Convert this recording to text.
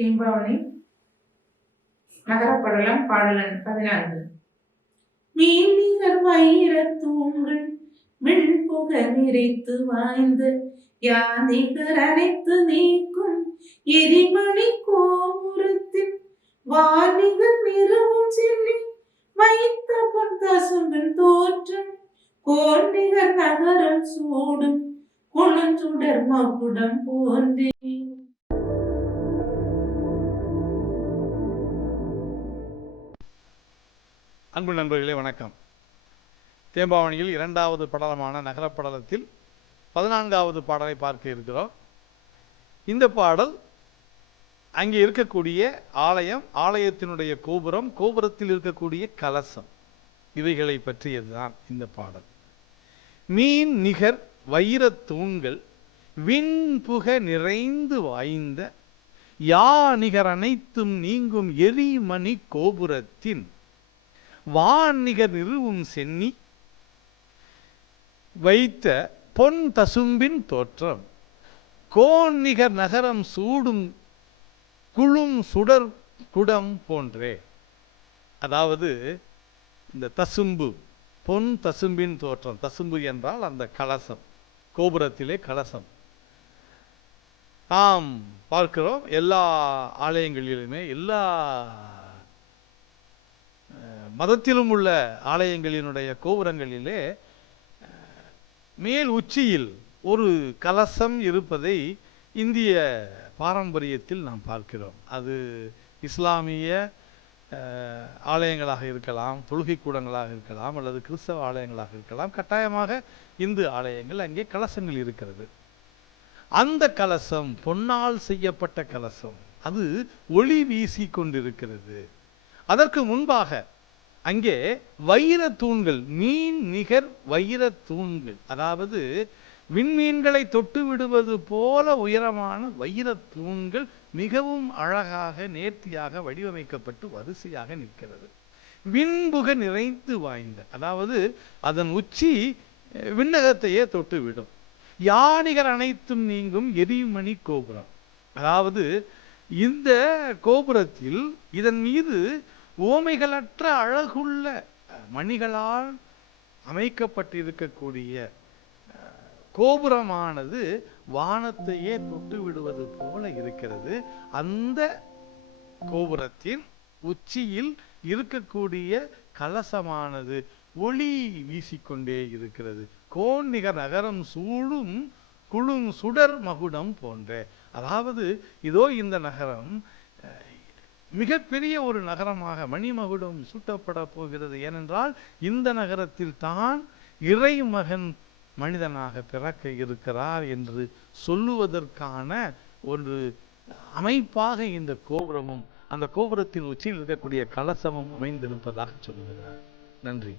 தீம்பாவணி நகரப்படலாம் பாடலன் பதினான்கு. மீன்நிகர் வைர தூண்கள் மின்புக நிறைத்து வாய்ந்த யானிகர் அனைத்து நீக்கும் எரிமணி கோபுரத்தில் வாலிகள் நிறவும் செல்லி வைத்த பொன் தோற்றம் கோன்னிகர் நகரம் சூடும் குளஞ்சுடர் மகுடம் போன்றே. அன்பு நண்பர்களே வணக்கம். தேம்பாவணியில் இரண்டாவது படலமான நகரப்படலத்தில் பதினான்காவது பாடலை பார்க்க இருக்கிறோம். இந்த பாடல் அங்கே இருக்கக்கூடிய ஆலயம் ஆலயத்தினுடைய கோபுரம் கோபுரத்தில் இருக்கக்கூடிய கலசம். இவைகளை பற்றியதுதான் இந்த பாடல். மீன் நிகர் வைர தூண்கள் விண்புக நிறைந்து வாய்ந்த யா நிகர் அனைத்தும் நீங்கும் எரிமணி கோபுரத்தின் வான்நிகர் நிறுவும் சென்னி வைத்த பொன் தசும்பின் தோற்றம். கோன்னிகர் நகரம் சூடும் குழும் சுடர் குடம் போன்றே. அதாவது இந்த தசும்பு பொன் தசும்பின் தோற்றம். தசும்பு என்றால் அந்த கலசம் கோபுரத்திலே கலசம். நாம் பார்க்கிறோம் எல்லா ஆலயங்களிலுமே எல்லா மதத்திலும் உள்ள ஆலயங்களினுடைய கோபுரங்களிலே மேல் உச்சியில் ஒரு கலசம் இருப்பதை இந்திய பாரம்பரியத்தில் நாம் பார்க்கிறோம். அது இஸ்லாமிய ஆலயங்களாக இருக்கலாம் தொழுகை கூடங்களாக இருக்கலாம் அல்லது கிறிஸ்தவ ஆலயங்களாக இருக்கலாம். கட்டாயமாக இந்து ஆலயங்கள் அங்கே கலசங்கள் இருக்கிறது. அந்த கலசம் பொன்னால் செய்யப்பட்ட கலசம் அது ஒளி வீசி கொண்டிருக்கிறது. அதற்கு முன்பாக அங்கே வைர தூண்கள் மீன் நிகர் வைர தூண்கள். அதாவது விண்மீன்களை தொட்டு விடுவது போல உயரமான வைர தூண்கள் மிகவும் அழகாக நேர்த்தியாக வடிவமைக்கப்பட்டு வரிசையாக நிற்கிறது. விண்புக நிறைந்து வாய்ந்த அதாவது அதன் உச்சி விண்ணகத்தையே தொட்டு விடும். யானைகள் அனைத்தும் நீங்கும் எரிமணி கோபுரம். அதாவது இந்த கோபுரத்தில் இதன் மீது ஓமைகளற்ற அழகுள்ள மணிகளால் அமைக்கப்பட்டிருக்கக்கூடிய கோபுரமானது வானத்தையே தொட்டு விடுவது போல இருக்கிறது. அந்த கோபுரத்தின் உச்சியில் இருக்கக்கூடிய கலசமானது ஒளி வீசிக்கொண்டே இருக்கிறது. கோன்நிகர் நகரம் சூழும் குளும் சுடர் மகுடம் போன்ற. அதாவது இதோ இந்த நகரம் மிகப்பெரிய ஒரு நகரமாக மணிமகுடம் சூட்டப்பட போகிறது. ஏனென்றால் இந்த நகரத்தில் தான் இறைமகன் மனிதனாக பிறக்க இருக்கிறார் என்று சொல்லுவதற்கான ஒரு அமைப்பாக இந்த கோபுரமும் அந்த கோபுரத்தின் உச்சியில் இருக்கக்கூடிய கலசமும் அமைந்திருப்பதாக சொல்லுகிறார். நன்றி.